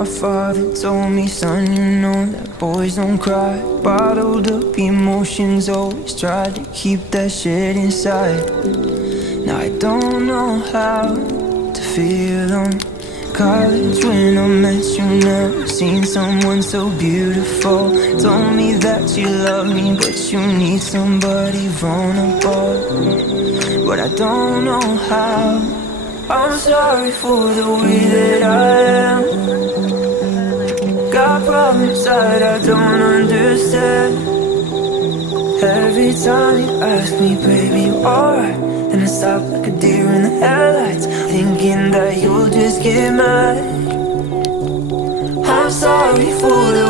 My father told me, son, you know that boys don't cry. Bottled up emotions, always tried to keep that shit inside. Now I don't know how to feel on college when I met you. Never seen someone so beautiful. Told me that you love me, but you need somebody vulnerable. But I don't know how. I'm sorry for the way that I am. Got problems that I don't understand. Every time you ask me, baby, you alright, then I stop like a deer in the headlights, thinking that you'll just get mad. I'm sorry for the